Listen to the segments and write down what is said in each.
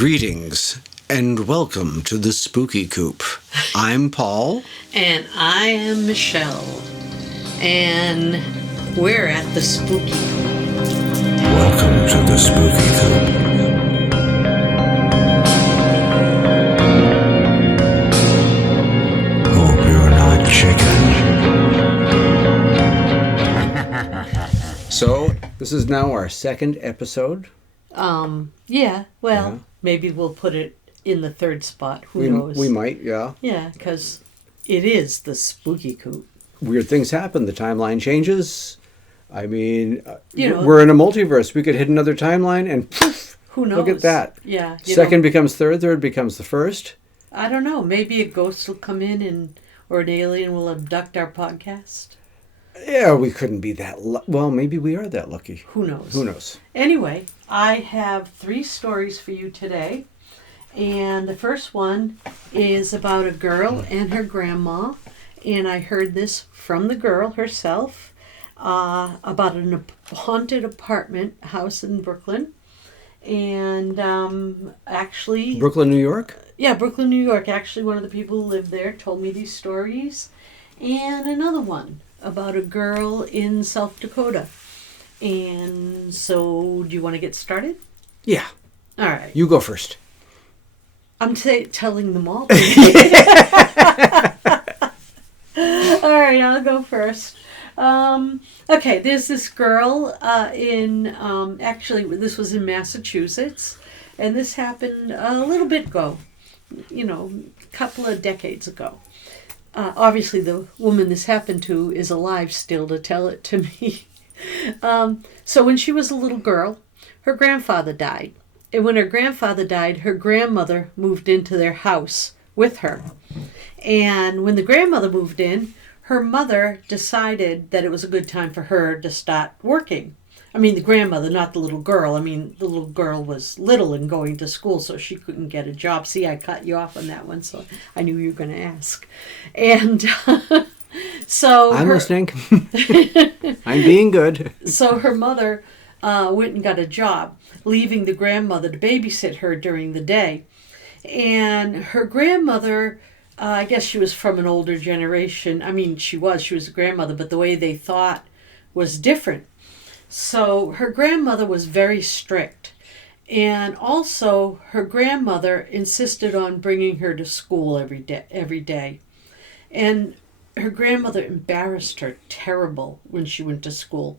Greetings and welcome to the Spooky Coop. I'm Paul. And I am Michelle. And we're at the Spooky Coop. Welcome to the Spooky Coop. Hope you're not chicken. So, this is now our second episode. Maybe we'll put it in the third spot. Who knows? We might, yeah. Yeah, because it is the Spooky Coop. Weird things happen. The timeline changes. I mean, we're in a multiverse. We could hit another timeline and poof! Who knows? Look at that. Yeah. Second becomes third becomes the first. I don't know. Maybe a ghost will come in or an alien will abduct our podcast. Yeah, we couldn't be that well, maybe we are that lucky. Who knows? Who knows? Anyway, I have 3 stories for you today. And the first one is about a girl and her grandma. And I heard this from the girl herself about a haunted apartment house in Brooklyn. And actually... Brooklyn, New York? Yeah, Brooklyn, New York. Actually, one of the people who lived there told me these stories. And another one about a girl in South Dakota. And so, do you want to get started? Yeah. All right. You go first. I'm telling them all. All right, I'll go first. Okay, there's this girl actually, this was in Massachusetts, and this happened a little bit ago, a couple of decades ago. Obviously, the woman this happened to is alive still to tell it to me. So when she was a little girl, her grandfather died. And when her grandfather died, her grandmother moved into their house with her. And when the grandmother moved in, her mother decided that it was a good time for her to start working. I mean, the grandmother, not the little girl. I mean, the little girl was little and going to school, so she couldn't get a job. See, I cut you off on that one, so I knew you were going to ask. And so... I'm listening. I'm being good. So her mother went and got a job, leaving the grandmother to babysit her during the day. And her grandmother, I guess she was from an older generation. I mean, she was a grandmother, but the way they thought was different. So her grandmother was very strict. And also her grandmother insisted on bringing her to school every day. And her grandmother embarrassed her terrible when she went to school.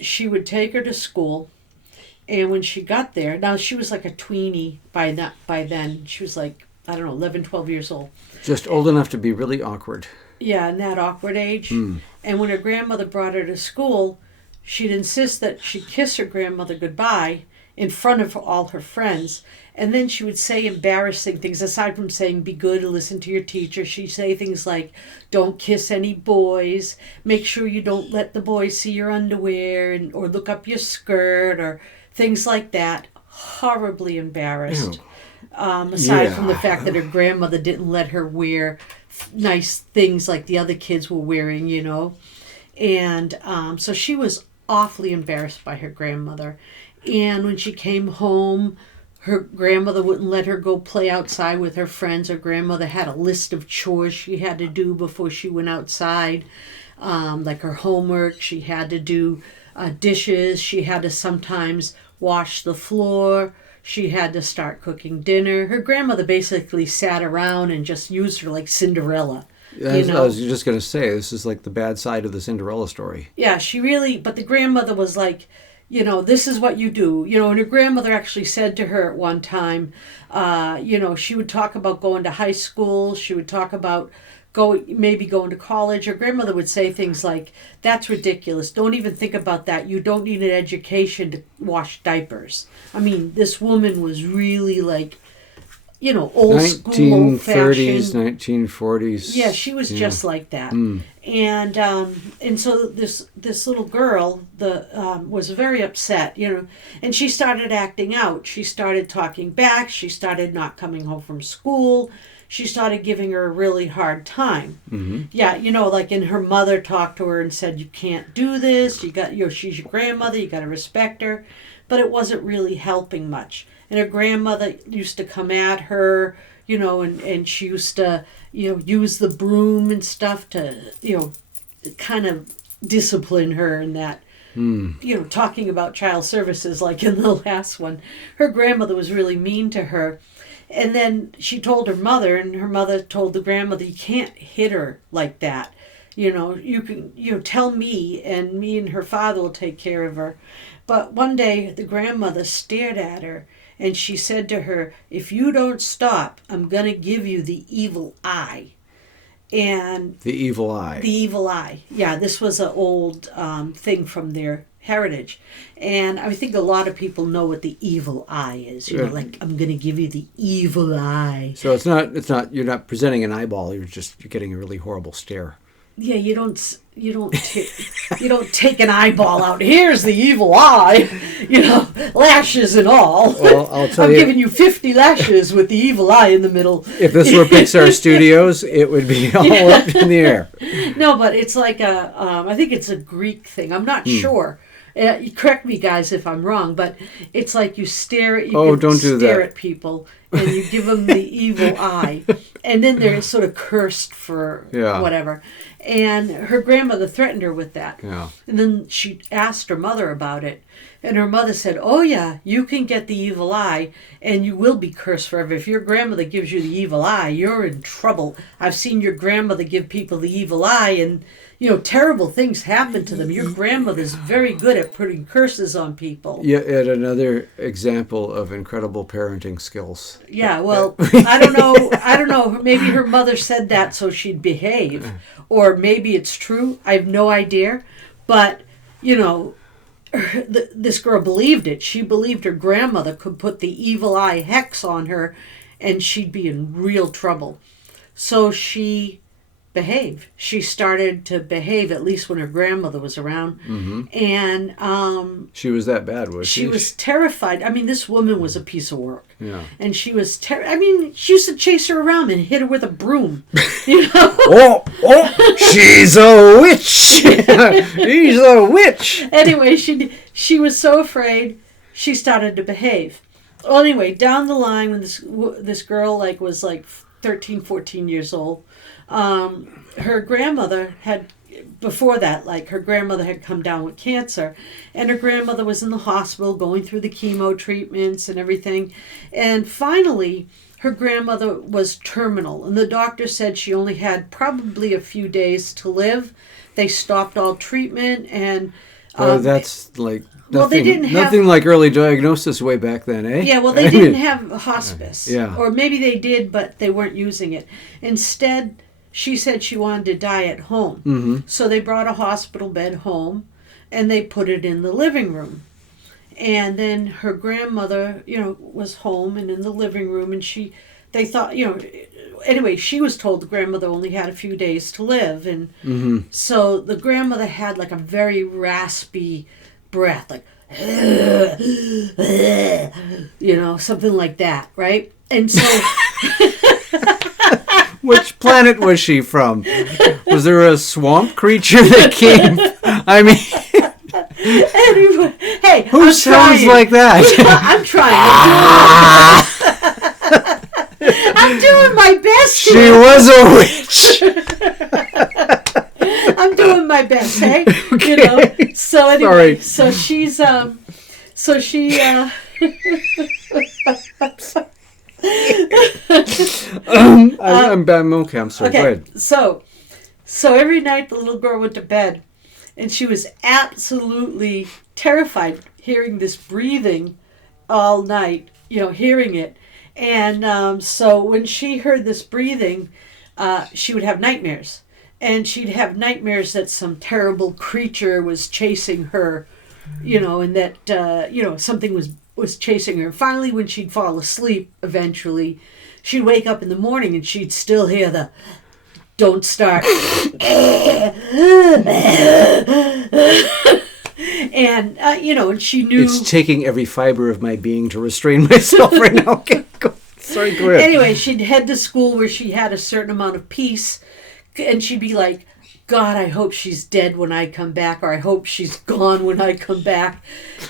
She would take her to school, and when she got there, now she was like a tweenie by then. She was like, I don't know, 11, 12 years old. Just old enough to be really awkward. Yeah, in that awkward age. Mm. And when her grandmother brought her to school, she'd insist that she'd kiss her grandmother goodbye in front of all her friends. And then she would say embarrassing things. Aside from saying, be good and listen to your teacher, she'd say things like, don't kiss any boys, make sure you don't let the boys see your underwear, or look up your skirt, or things like that. Horribly embarrassed. Aside from the fact that her grandmother didn't let her wear nice things like the other kids were wearing, And so she was awfully embarrassed by her grandmother. And when she came home, her grandmother wouldn't let her go play outside with her friends. Her grandmother had a list of chores she had to do before she went outside, like her homework. She had to do dishes. She had to sometimes wash the floor. She had to start cooking dinner. Her grandmother basically sat around and just used her like Cinderella. I was just going to say, this is like the bad side of the Cinderella story. Yeah, but the grandmother was like, this is what you do. And her grandmother actually said to her at one time, she would talk about going to high school. She would talk about maybe going to college. Her grandmother would say things like, that's ridiculous. Don't even think about that. You don't need an education to wash diapers. I mean, this woman was really like, old school, old-fashioned. 1930s, 1940s. Yeah, she was just like that. Mm. And so this little girl was very upset, and she started acting out. She started talking back. She started not coming home from school. She started giving her a really hard time. Mm-hmm. Yeah, and her mother talked to her and said, you can't do this. She's your grandmother. You got to respect her. But it wasn't really helping much. and her grandmother used to come at her, and she used to, use the broom and stuff to, kind of discipline her and that. Talking about child services like in the last one. Her grandmother was really mean to her. And then she told her mother, and her mother told the grandmother, you can't hit her like that. You can, tell me, and me and her father will take care of her. But one day the grandmother stared at her, and she said to her, if you don't stop, I'm going to give you the evil eye. And the evil eye. The evil eye. Yeah, this was an old thing from their heritage. And I think a lot of people know what the evil eye is. Like, I'm going to give you the evil eye. So it's not, you're not presenting an eyeball, you're getting a really horrible stare. Yeah, you don't take an eyeball out. Here's the evil eye, lashes and all. Well, I'll tell I'm giving you 50 lashes with the evil eye in the middle. If this were Pixar Studios, it would be all up in the air. No, but it's like I think it's a Greek thing. I'm not sure. Correct me, guys, if I'm wrong, but it's like you stare at people and you give them the evil eye, and then they're sort of cursed for whatever. And her grandmother threatened her with that. Yeah. And then she asked her mother about it. And her mother said, oh, yeah, you can get the evil eye and you will be cursed forever. If your grandmother gives you the evil eye, you're in trouble. I've seen your grandmother give people the evil eye and, terrible things happen to them. Your grandmother's very good at putting curses on people. Yeah, yet another example of incredible parenting skills. Yeah, well, I don't know. Maybe her mother said that so she'd behave. Or maybe it's true. I have no idea. But, this girl believed it. She believed her grandmother could put the evil eye hex on her and she'd be in real trouble. So she behaved. She started to behave, at least when her grandmother was around. Mm-hmm. And she was that bad, was she? She was terrified. I mean, this woman was a piece of work. Yeah. And she was she used to chase her around and hit her with a broom. Oh, she's a witch. She's a witch. Anyway, she was so afraid, she started to behave. Well, anyway, down the line when this girl was 13, 14 years old, her grandmother had, before that, her grandmother had come down with cancer, and her grandmother was in the hospital going through the chemo treatments and everything. And finally, her grandmother was terminal, and the doctor said she only had probably a few days to live. They stopped all treatment, and that's like nothing like early diagnosis way back then, eh? Yeah, well, they didn't have hospice. Yeah. Or maybe they did, but they weren't using it. Instead, she said she wanted to die at home. Mm-hmm. So they brought a hospital bed home, and they put it in the living room. And then her grandmother, was home and in the living room, and they thought, anyway, she was told the grandmother only had a few days to live. And so the grandmother had a very raspy breath, something like that, right? And so... Which planet was she from? Was there a swamp creature that came? I mean... Anyway, hey, who sounds like that? I'm trying. I'm doing my best. She was a witch. I'm doing my best, hey? Okay. So anyway, sorry. So she's I'm okay. I'm sorry. Okay. Go ahead. So every night the little girl went to bed, and she was absolutely terrified hearing this breathing all night, hearing it. And so when she heard this breathing, she would have nightmares. And she'd have nightmares that some terrible creature was chasing her, and that, something was chasing her. Finally, when she'd fall asleep, eventually, she'd wake up in the morning and she'd still hear the... Don't start. And, and she knew... It's taking every fiber of my being to restrain myself right now. Okay, sorry, go ahead. Anyway, she'd head to school where she had a certain amount of peace, and she'd be like, God, I hope she's dead when I come back, or I hope she's gone when I come back.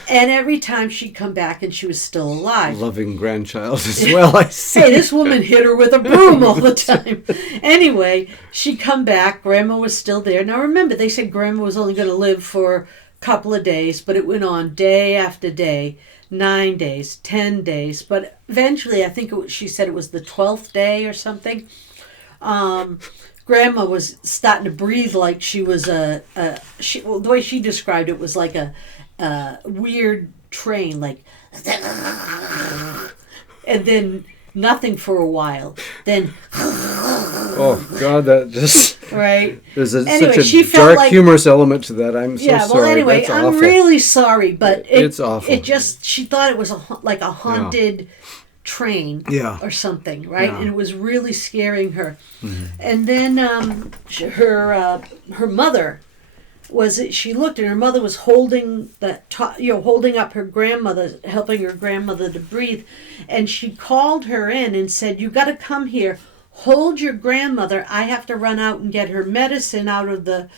And every time she'd come back and she was still alive. Loving grandchild as well, I see. Hey, this woman hit her with a broom all the time. Anyway, she'd come back. Grandma was still there. Now remember, they said Grandma was only going to live for a couple of days, but it went on day after day, 9 days, 10 days. But eventually, I think she said it was the 12th day or something. Grandma was starting to breathe like she was the way she described it was like a weird train, like, and then nothing for a while. Then, oh God, that just right. There's Anyway, such she a felt dark, like, humorous element to that. I'm so yeah. sorry. Well, anyway, That's I'm awful. really sorry, but It's awful. It just she thought it was like a haunted. Train or something, right? And it was really scaring her. And then her mother she looked, and her mother was holding holding up her grandmother, helping her grandmother to breathe, and she called her in and said, "You got to come here, hold your grandmother. I have to run out and get her medicine out of the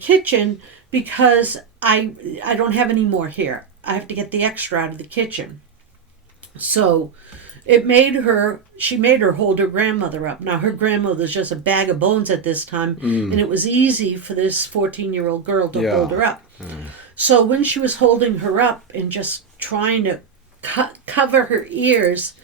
kitchen because I don't have any more here. I have to get the extra out of the kitchen." So she made her hold her grandmother up. Now, her grandmother was just a bag of bones at this time, and it was easy for this 14-year-old girl to hold her up. So when she was holding her up and just trying to cover her ears,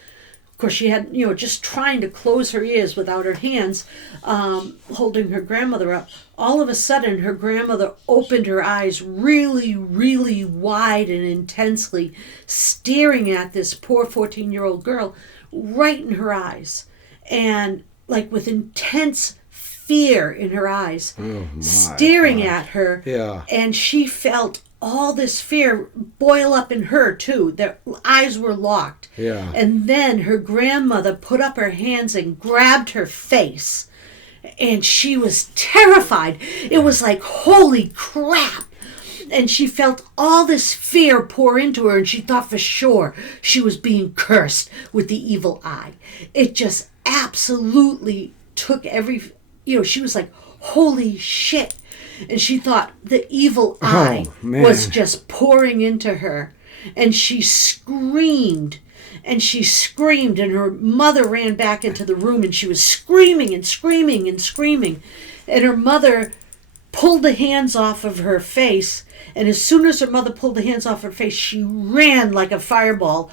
of course she had, just trying to close her ears without her hands, holding her grandmother up, all of a sudden her grandmother opened her eyes really, really wide and intensely, staring at this poor 14-year-old girl right in her eyes, and like with intense fear in her eyes, staring at her. Yeah. And she felt all this fear boil up in her too. Their eyes were locked. Yeah. And then her grandmother put up her hands and grabbed her face, and she was terrified. It was like, holy crap. And she felt all this fear pour into her, and she thought for sure she was being cursed with the evil eye. It just absolutely took she was like, holy shit. And she thought the evil eye was just pouring into her. And she screamed. And she screamed. And her mother ran back into the room. And she was screaming and screaming and screaming. And her mother pulled the hands off of her face. And as soon as her mother pulled the hands off her face, she ran like a fireball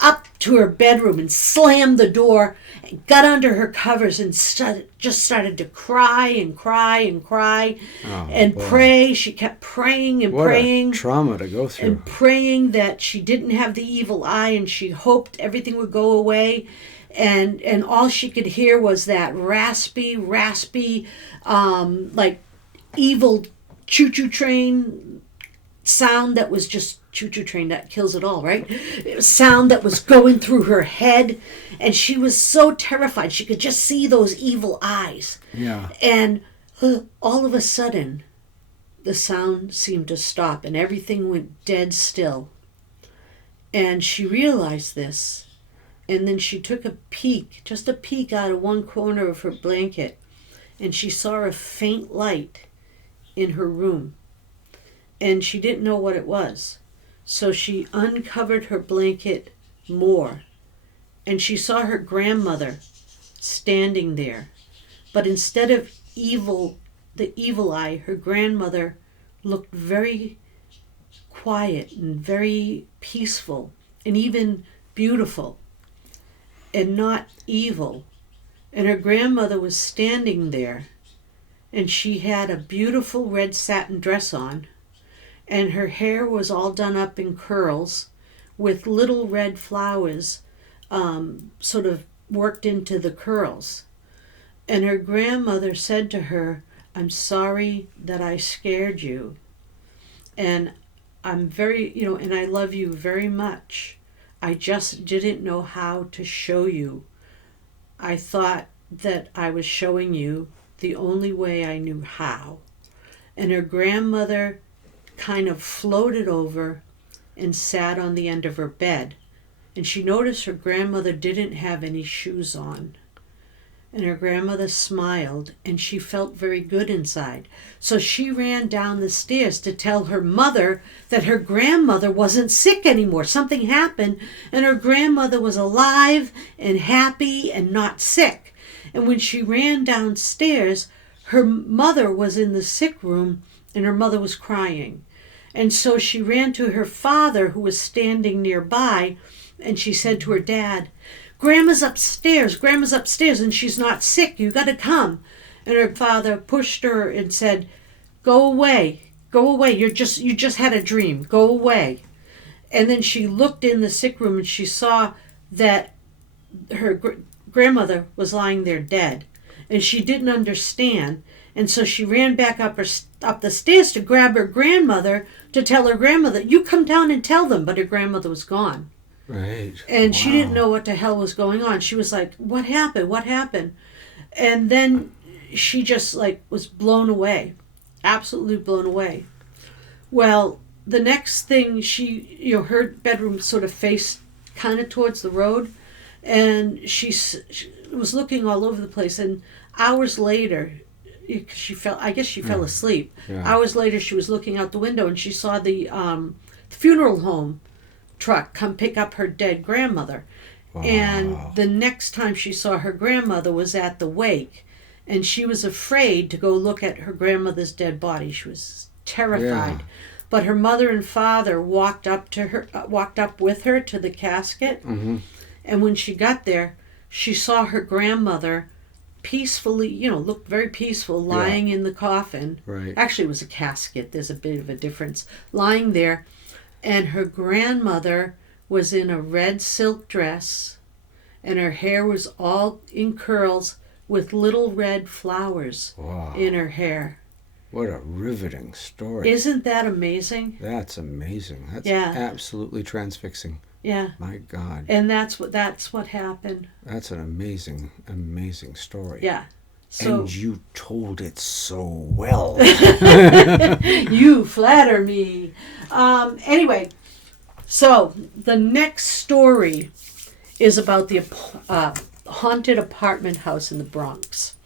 up to her bedroom and slammed the door and got under her covers and started to cry and cry and cry and pray. She kept praying and praying. What a trauma to go through. And praying that she didn't have the evil eye, and she hoped everything would go away. And all she could hear was that raspy, like evil choo-choo train sound that was just choo-choo train that kills it all, right? Sound that was going through her head, and she was so terrified. She could just see those evil eyes. Yeah. And all of a sudden, the sound seemed to stop, and everything went dead still. And she realized this, and then she took just a peek out of one corner of her blanket, and she saw a faint light in her room. And she didn't know what it was. So she uncovered her blanket more. And she saw her grandmother standing there. But instead of the evil eye, her grandmother looked very quiet and very peaceful and even beautiful and not evil. And her grandmother was standing there, and she had a beautiful red satin dress on. And her hair was all done up in curls with little red flowers sort of worked into the curls. And her grandmother said to her, "I'm sorry that I scared you. And I'm very, and I love you very much. I just didn't know how to show you. I thought that I was showing you the only way I knew how." And her grandmother kind of floated over and sat on the end of her bed. And she noticed her grandmother didn't have any shoes on. And her grandmother smiled, and she felt very good inside. So she ran down the stairs to tell her mother that her grandmother wasn't sick anymore. Something happened, and her grandmother was alive and happy and not sick. And when she ran downstairs, her mother was in the sick room, and her mother was crying. And so she ran to her father, who was standing nearby, and she said to her dad, Grandma's upstairs, and she's not sick. You got to come. And her father pushed her and said, go away. You just had a dream. Go away. And then she looked in the sick room and she saw that her grandmother was lying there dead. And she didn't understand. And so she ran back up the stairs to grab her grandmother to tell her grandmother, you come down and tell them. But her grandmother was gone. Right. And she didn't know what the hell was going on. She was like, what happened? And then she just was blown away. Absolutely blown away. Well, the next thing her bedroom sort of faced kind of towards the road. And she was looking all over the place. And hours later, she fell asleep. Yeah. Hours later, she was looking out the window and she saw the funeral home truck come pick up her dead grandmother. Wow. And the next time she saw her grandmother was at the wake, and she was afraid to go look at her grandmother's dead body. She was terrified. Yeah. But her mother and father walked up with her to the casket. Mm-hmm. And when she got there, she saw her grandmother peacefully, looked very peaceful, lying in the coffin. Right. Actually, it was a casket. There's a bit of a difference. Lying there. And her grandmother was in a red silk dress, and her hair was all in curls with little red flowers in her hair. What a riveting story. Isn't that amazing? That's amazing. That's absolutely transfixing. Yeah. My God. And that's what happened. That's an amazing, amazing story. Yeah. So, and you told it so well. You flatter me. Anyway, so the next story is about the haunted apartment house in the Bronx.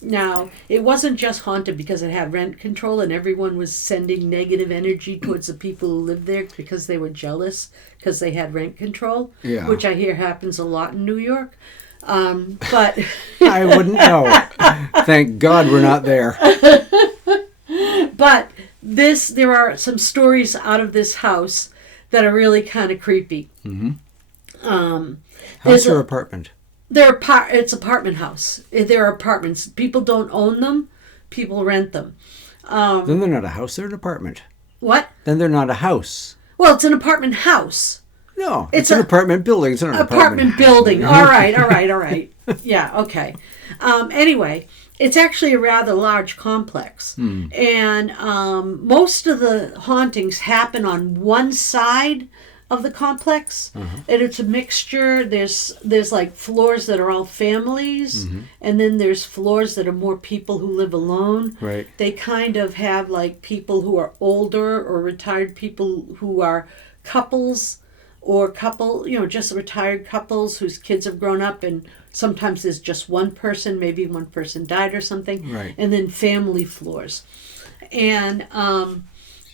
Now, it wasn't just haunted because it had rent control and everyone was sending negative energy towards the people who lived there because they were jealous because they had rent control, which I hear happens a lot in New York. But I wouldn't know. Thank God we're not there. But there are some stories out of this house that are really kind of creepy. Mm-hmm. House or apartment? It's apartment house. There are apartments. People don't own them. People rent them. Then they're not a house. They're an apartment. What? Then they're not a house. Well, it's an apartment house. No, it's an apartment building. It's not an apartment building. All right. Yeah, okay. Anyway, it's actually a rather large complex. And most of the hauntings happen on one side of the complex. Uh-huh. And it's a mixture. There's floors that are all families. Mm-hmm. And then there's floors that are more people who live alone. Right. They kind of have people who are older or retired people who are couples. Or just retired couples whose kids have grown up, and sometimes there's just one person, maybe one person died or something. Right. And then family floors. And on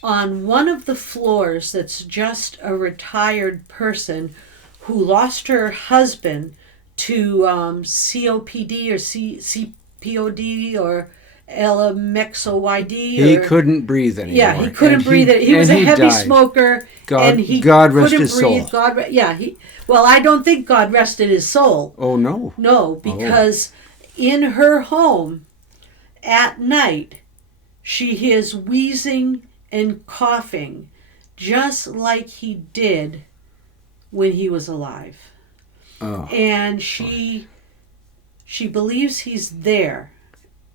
one of the floors that's just a retired person who lost her husband to COPD or CPOD or LMXOYD. He couldn't breathe anymore. Yeah, he couldn't breathe. He was a heavy smoker. God rest his soul. I don't think God rested his soul. Oh, no. No, because in her home at night, she hears wheezing and coughing just like he did when he was alive. Oh. And she believes he's there.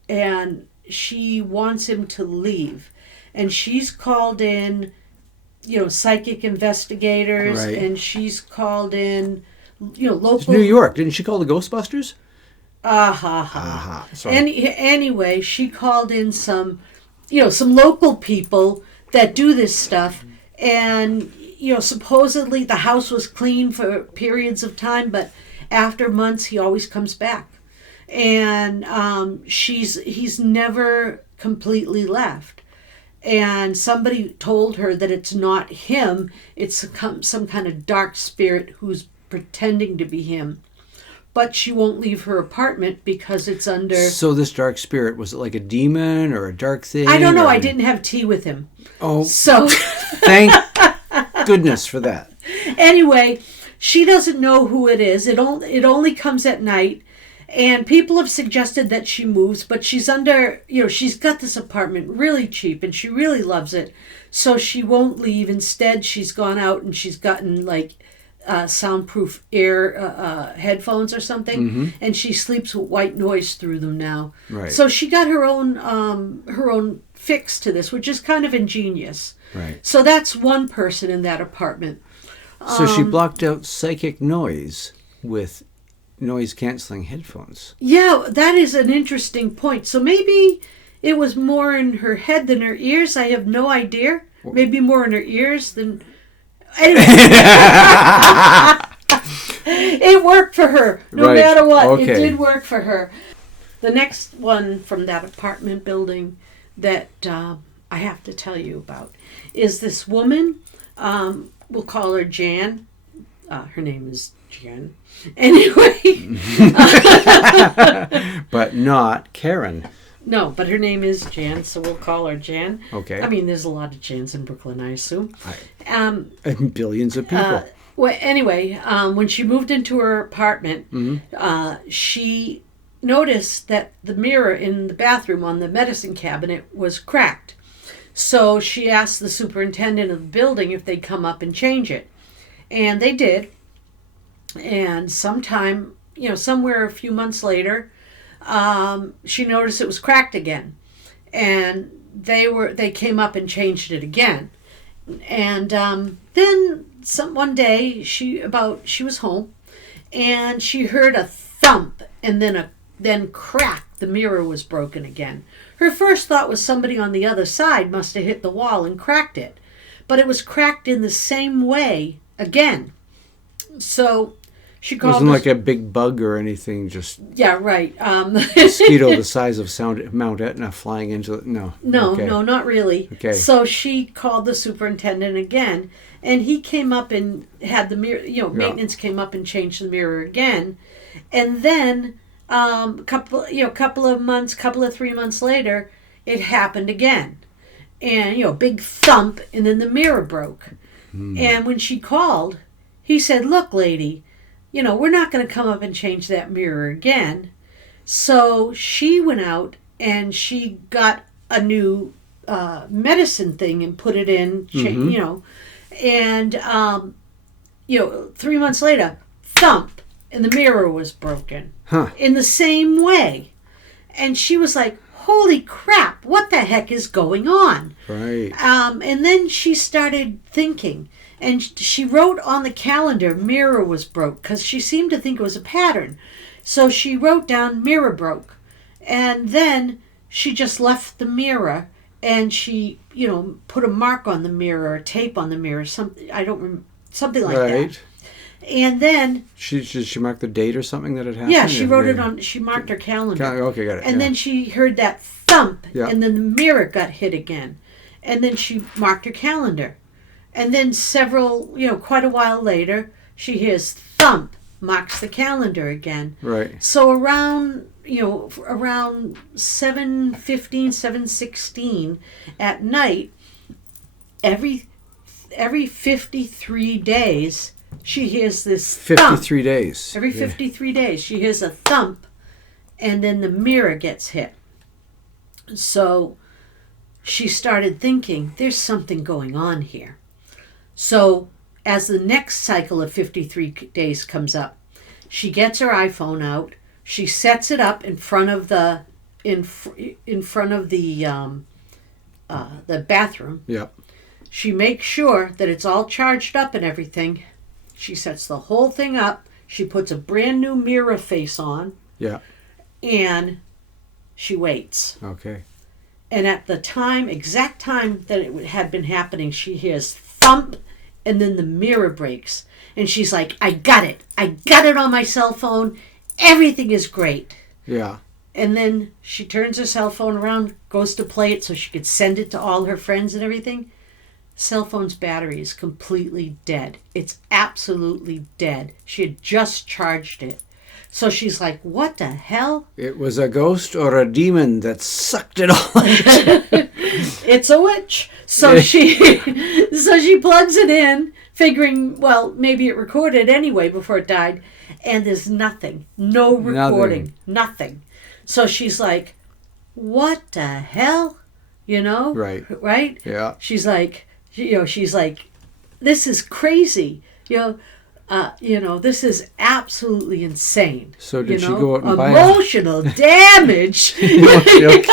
And she wants him to leave. And she's called in, psychic investigators. Right. And she's called in, local... It's New York. Didn't she call the Ghostbusters? Sorry. Anyway, she called in some local people that do this stuff. And, supposedly the house was clean for periods of time. But after months, he always comes back. and he's never completely left. And somebody told her that it's not him, it's some kind of dark spirit who's pretending to be him. But she won't leave her apartment because it's under... So this dark spirit, was it like a demon or a dark thing? I don't know. I didn't have tea with him. Oh. So... Thank goodness for that. Anyway, she doesn't know who it is. It only comes at night. And people have suggested that she moves, but she's under... she's got this apartment really cheap and she really loves it. So she won't leave. Instead, she's gone out and she's gotten like... soundproof ear headphones or something, and she sleeps with white noise through them now. Right. So she got her own fix to this, which is kind of ingenious. Right. So that's one person in that apartment. So she blocked out psychic noise with noise-canceling headphones. Yeah, that is an interesting point. So maybe it was more in her head than her ears. I have no idea. Maybe more in her ears than... Anyway, it worked for her. No matter what, okay. It did work for her. The next one from that apartment building that I have to tell you about is this woman. We'll call her Jan. Her name is Jan. Anyway. But not Karen. No, but her name is Jan, so we'll call her Jan. Okay. I mean, there's a lot of Jans in Brooklyn, I assume. Billions of people. Well, anyway, when she moved into her apartment, she noticed that the mirror in the bathroom on the medicine cabinet was cracked. So she asked the superintendent of the building if they'd come up and change it. And they did. And sometime, somewhere a few months later... she noticed it was cracked again, and they came up and changed it again, and then one day she was home, and she heard a thump, and then crack. The mirror was broken again. Her first thought was somebody on the other side must have hit the wall and cracked it, but it was cracked in the same way again. So. It wasn't like a big bug or anything, just... Yeah, right. Mosquito the size of Mount Etna flying into it. No. No, not really. Okay. So she called the superintendent again, and he came up and had the mirror, maintenance came up and changed the mirror again. And then couple of 3 months later, it happened again. And, big thump, and then the mirror broke. And when she called, he said, "Look, lady, we're not going to come up and change that mirror again." So she went out and she got a new medicine thing and put it in, and 3 months later, thump, and the mirror was broken in the same way. And she was like, "Holy crap, what the heck is going on?" Right. And then she started thinking. And she wrote on the calendar, mirror was broke, because she seemed to think it was a pattern. So she wrote down, mirror broke. And then she just left the mirror, and she, put a mark on the mirror, or tape on the mirror, something like that. And then... She marked the date or something that had happened? Yeah, she wrote it on, she marked her calendar. Okay, got it. And then she heard that thump, and then the mirror got hit again. And then she marked her calendar. And then quite a while later, she hears thump, marks the calendar again. Right. So around 7:15, 7:16 at night, every 53 days, she hears this thump. 53 days. Every 53 days, she hears a thump, and then the mirror gets hit. So she started thinking, there's something going on here. So as the next cycle of 53 days comes up, she gets her iPhone out. She sets it up in front of the bathroom. Yep. She makes sure that it's all charged up and everything. She sets the whole thing up. She puts a brand new mirror face on. Yeah. And she waits. Okay. And at the exact time that it had been happening, she hears thump, and then the mirror breaks. And she's like, I got it on my cell phone. Everything is great. Yeah. And then she turns her cell phone around, goes to play it so she could send it to all her friends and everything. Cell phone's battery is completely dead. It's absolutely dead. She had just charged it. So she's like, what the hell? It was a ghost or a demon that sucked it all out. It's a witch. So she plugs it in, figuring, well, maybe it recorded anyway before it died. And there's nothing. No recording. Nothing. So she's like, what the hell? You know? Right. Right? Yeah. She's like, this is crazy. This is absolutely insane. So did she go out and buy emotional damage? And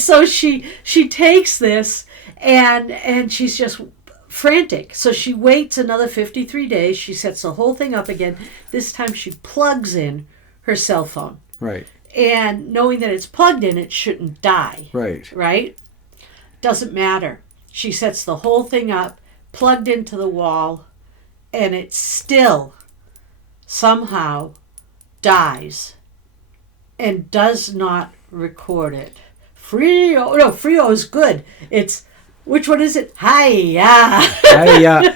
so she takes this and she's just frantic. So she waits another 53 days. She sets the whole thing up again. This time she plugs in her cell phone. Right. And knowing that it's plugged in, it shouldn't die. Right. Right? Doesn't matter. She sets the whole thing up, plugged into the wall, and it still somehow dies and does not record it. Frio is good. It's, which one is it? Hi-ya. Hi-ya.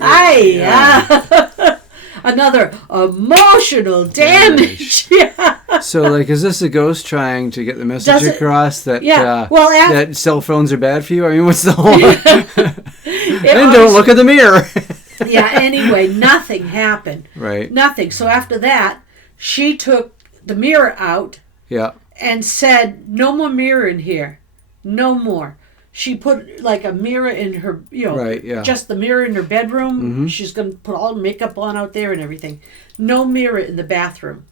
Hi-ya. Another emotional damage. Yeah. So, like, is this a ghost trying to get the message across that that cell phones are bad for you? I mean, what's the whole... And don't look at the mirror. Yeah, anyway, nothing happened. Right. Nothing. So after that, she took the mirror out and said, no more mirror in here. No more. She put like a mirror in her, just the mirror in her bedroom. Mm-hmm. She's going to put all the makeup on out there and everything. No mirror in the bathroom.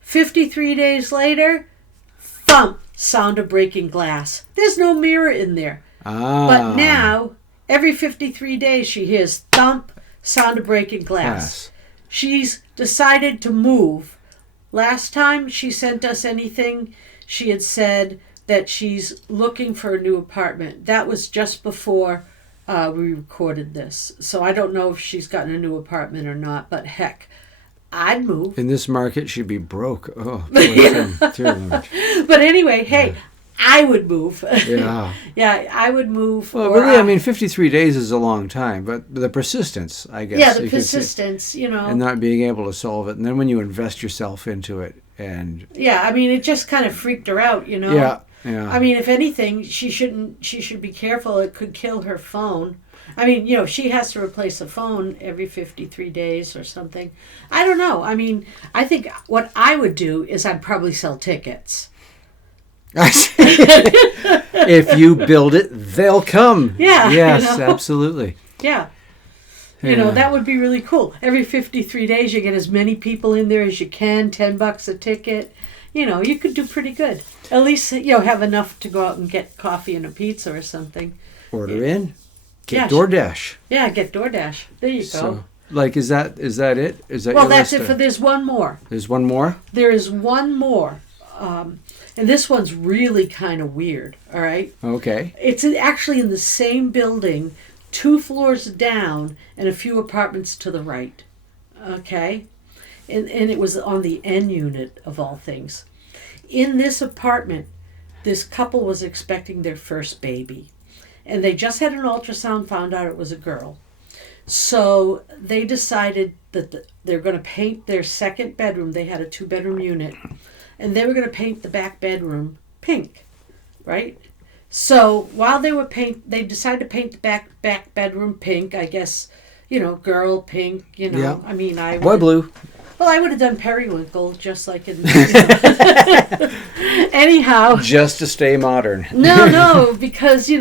53 days later, thump, sound of breaking glass. There's no mirror in there. But now, every 53 days, she hears thump, sound of breaking glass. She's decided to move. Last time she sent us anything, she had said that she's looking for a new apartment. That was just before we recorded this. So I don't know if she's gotten a new apartment or not, but heck, I'd move. In this market, she'd be broke. Oh, dear Lord. But anyway, hey, I would move. Yeah. Yeah, I would move. Well, really, I mean, 53 days is a long time, but the persistence, I guess. Yeah, the persistence, And not being able to solve it. And then when you invest yourself into it and... Yeah, I mean, it just kind of freaked her out, Yeah. Yeah. I mean, if anything, she should be careful. It could kill her phone. I mean, she has to replace a phone every 53 days or something. I don't know. I mean, I think what I would do is I'd probably sell tickets. If you build it, they'll come. Yeah. Yes, absolutely. Yeah. That would be really cool. Every 53 days, you get as many people in there as you can, $10 a ticket. You could do pretty good. At least, have enough to go out and get coffee and a pizza or something. Order in. Get DoorDash. Yeah, get DoorDash. There you go. So, like, is that it? Is that well, that's it. There's one more. There's one more? There is one more. And this one's really kind of weird, all right? Okay. It's actually in the same building, 2 floors down, and a few apartments to the right. Okay? And it was on the N unit of all things. In this apartment, this couple was expecting their first baby. And they just had an ultrasound, found out it was a girl. So they decided that they're going to paint their second bedroom. They had a 2-bedroom unit. And they were going to paint the back bedroom pink, right? So while they decided to paint the back bedroom pink, I guess, girl pink, Yeah. I mean, Boy blue. Well, I would have done periwinkle, just like in... Anyhow. Just to stay modern. No, because, you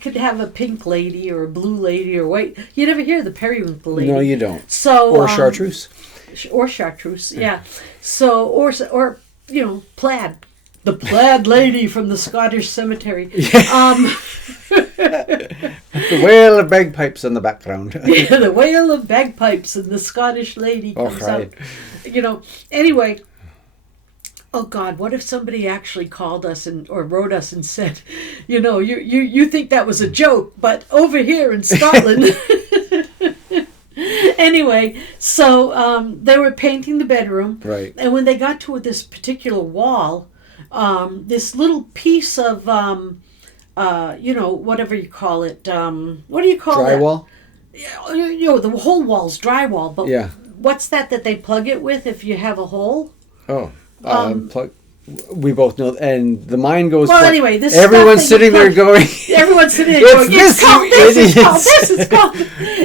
could have a pink lady or a blue lady or white. You never hear the periwinkle lady. No, you don't. So, or chartreuse. Or chartreuse, yeah. So, or plaid. The plaid lady from the Scottish cemetery. The wail of bagpipes in the background. Yeah, the wail of bagpipes and the Scottish lady comes out. Anyway, oh God, what if somebody actually called us or wrote us and said, you think that was a joke, but over here in Scotland. Anyway, so they were painting the bedroom. Right. And when they got to this particular wall, this little piece of, whatever you call it. What do you call it? Drywall? The whole wall's drywall. But yeah. What's that they plug it with if you have a hole? Oh. Plug. We both know, and the mind goes. Well, anyway, this everyone's sitting there going. Everyone's sitting there going. It's called this. It's called this. It's called.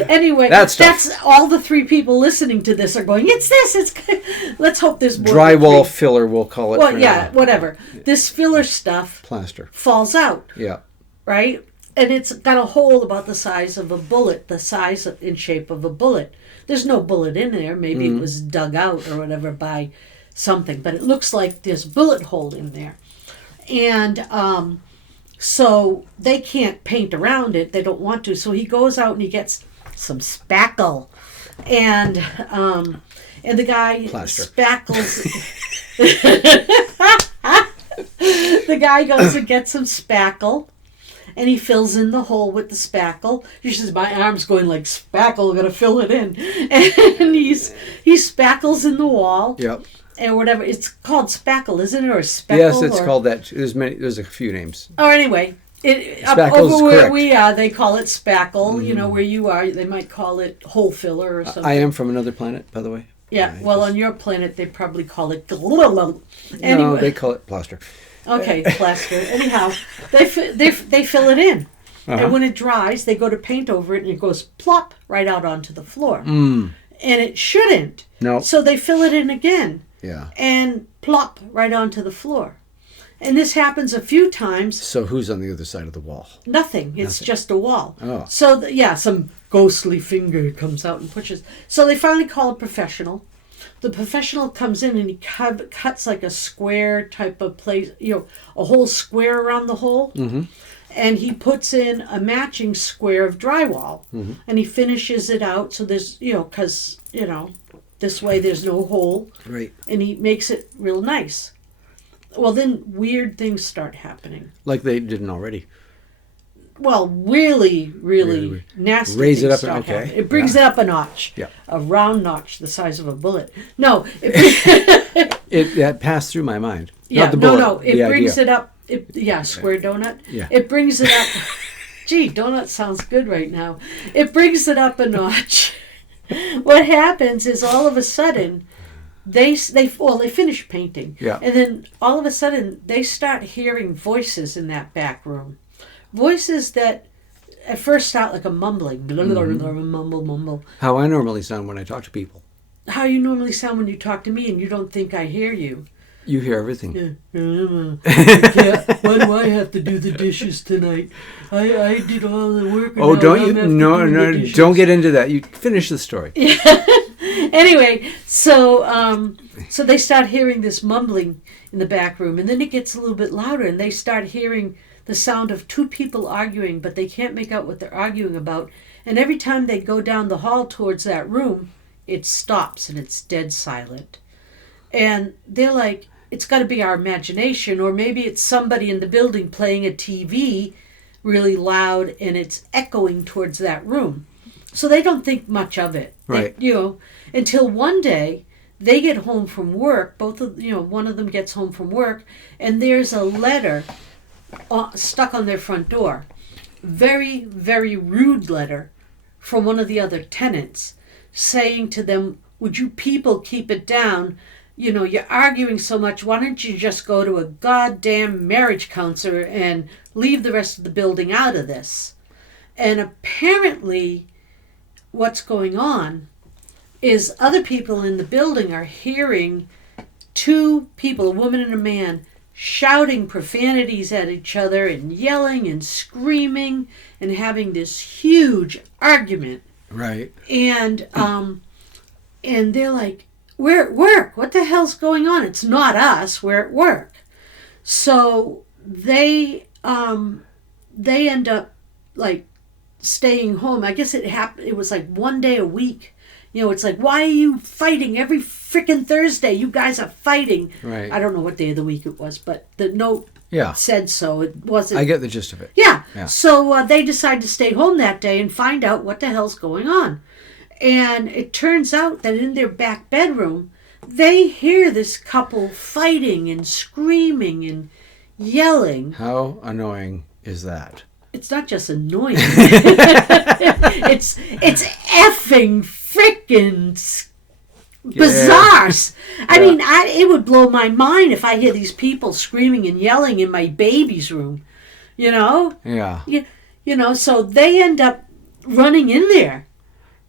Anyway, that's all the three people listening to this are going. It's this. It's. Let's hope there's more. Drywall filler, we'll call it. Well, yeah, whatever. This filler stuff. Plaster. Falls out. Yeah. Right, and it's got a hole about the size of a bullet, the size in shape of a bullet. There's no bullet in there. Maybe it was dug out or whatever by something, but it looks like there's a bullet hole in there. And so they can't paint around it. They don't want to. So he goes out and he gets some spackle. And the guy spackles. The guy goes and gets some spackle. And he fills in the hole with the spackle. He says, my arm's going like spackle, gotta fill it in. And he spackles in the wall. Yep. And whatever. It's called spackle, isn't it? Or speckle? Yes, it's called that. There's a few names. Oh, anyway. Over where we are, they call it spackle. Mm-hmm. Where you are, they might call it hole filler or something. I am from another planet, by the way. Yeah, on your planet, they probably call it... Anyway. No, they call it plaster. Okay, plaster. Anyhow, they fill it in. Uh-huh. And when it dries, they go to paint over it, and it goes plop right out onto the floor. Mm. And it shouldn't. No. So they fill it in again. Yeah. And plop right onto the floor. And this happens a few times. So who's on the other side of the wall? Nothing. It's just a wall. Oh. So, some ghostly finger comes out and pushes. So they finally call a professional. The professional comes in and he cuts like a square type of place, a whole square around the hole. Mm-hmm. And he puts in a matching square of drywall. Mm-hmm. And he finishes it out so there's, because, this way there's no hole. Right. And he makes it real nice. Well, then weird things start happening. Like they didn't already. Well, really, really nasty. Raise it up. Okay. It brings it up a notch. Yeah. A round notch the size of a bullet. No. That passed through my mind. Yeah. Not the bullet, no. It brings it up. Square donut. Yeah. It brings it up. Gee, donut sounds good right now. It brings it up a notch. What happens is all of a sudden, they finish painting. Yeah. And then all of a sudden they start hearing voices in that back room. Voices that at first start like a mumbling. Mumble. How I normally sound when I talk to people. How you normally sound when you talk to me and you don't think I hear you. You hear everything. Yeah. Why do I have to do the dishes tonight? I did all the work. Oh, don't you? No, don't get into that. You finish the story. Yeah. Anyway, so they start hearing this mumbling in the back room, and then it gets a little bit louder, and they start hearing the sound of two people arguing, but they can't make out what they're arguing about. And every time they go down the hall towards that room, it stops and it's dead silent. And they're like, it's got to be our imagination, or maybe it's somebody in the building playing a TV really loud and it's echoing towards that room. So they don't think much of it. Right. Until one day they get home from work, one of them gets home from work, and there's a letter stuck on their front door. Very, very rude letter from one of the other tenants saying to them, would you people keep it down? You're arguing so much. Why don't you just go to a goddamn marriage counselor and leave the rest of the building out of this? And apparently what's going on is other people in the building are hearing two people, a woman and a man, shouting profanities at each other and yelling and screaming and having this huge argument. Right. And they're like, we're at work. What the hell's going on? It's not us. We're at work. So they end up like staying home. I guess it was like one day a week. It's like, why are you fighting every freaking Thursday? You guys are fighting. Right. I don't know what day of the week it was, but the note said so. It wasn't. I get the gist of it. Yeah. So they decide to stay home that day and find out what the hell's going on. And it turns out that in their back bedroom, they hear this couple fighting and screaming and yelling. How annoying is that? It's not just annoying. it's effing freaking bizarre. I mean, it would blow my mind if I hear these people screaming and yelling in my baby's room. You know? Yeah. You know, so they end up running in there.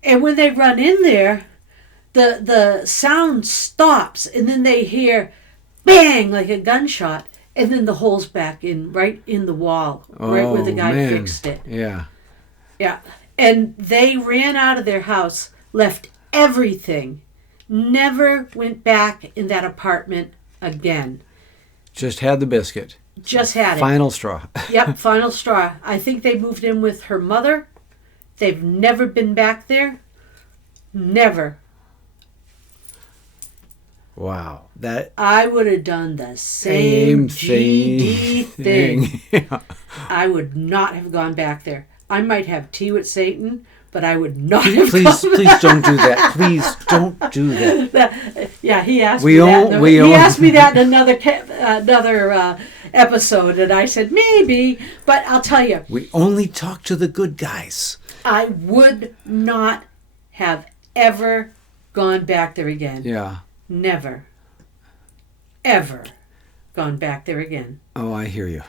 And when they run in there, the sound stops, and then they hear bang like a gunshot. And then the hole's back in, right in the wall, right where the guy fixed it. Yeah. Yeah. And they ran out of their house, left everything, never went back in that apartment again. Just had the biscuit. Just had it. Final straw. Yep, final straw. I think they moved in with her mother. They've never been back there. Never. Wow, that I would have done the same GD thing. Yeah. I would not have gone back there. I might have tea with Satan, but I would not have Please don't do that. Please don't do that. Yeah, he asked me that. He asked me that in another episode, and I said maybe, but I'll tell you. We only talk to the good guys. I would not have ever gone back there again. Yeah. Never, ever gone back there again. Oh, I hear you.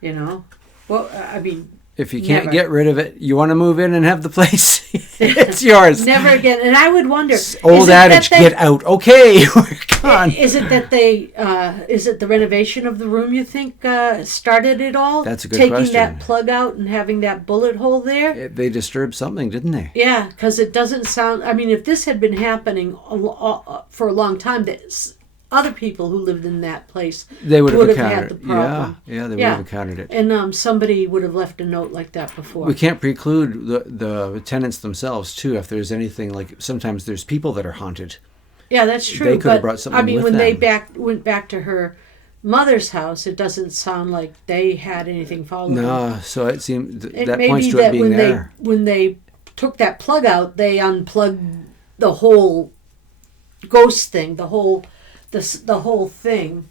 You know? Well, I mean... If you can't get rid of it, you want to move in and have the place? It's yours. Never again. And I would wonder... Old adage, get out. Okay, we're gone. Is it that they... is it the renovation of the room, you think, started it all? That's a good question. Taking that plug out and having that bullet hole there? They disturbed something, didn't they? Yeah, because it doesn't sound... I mean, if this had been happening for a long time... Other people who lived in that place they would have had the problem. Yeah, they would have encountered it. And somebody would have left a note like that before. We can't preclude the tenants themselves, too, if there's anything like... Sometimes there's people that are haunted. Yeah, that's true. They could have brought something with them. When they went back to her mother's house, it doesn't sound like they had anything follow them. No, so it seemed... that points to it being there. When they took that plug out, they unplugged the whole ghost thing, the whole thing.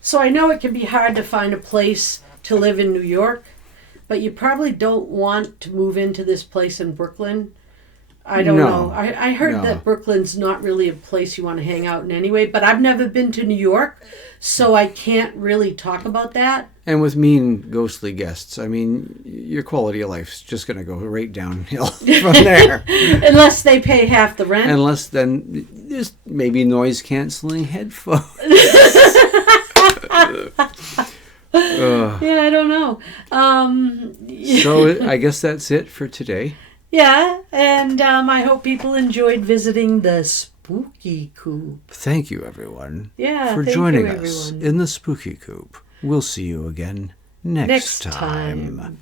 So I know it can be hard to find a place to live in New York, but you probably don't want to move into this place in Brooklyn. I don't know. I heard that Brooklyn's not really a place you want to hang out in anyway, but I've never been to New York, so I can't really talk about that. And with mean, ghostly guests, I mean, your quality of life's just going to go right downhill from there. Unless they pay half the rent. Unless then there's maybe noise-canceling headphones. Yeah, I don't know. So I guess that's it for today. Yeah, and I hope people enjoyed visiting the Spooky Coop. Thank you, everyone, for joining us in the Spooky Coop. We'll see you again next time.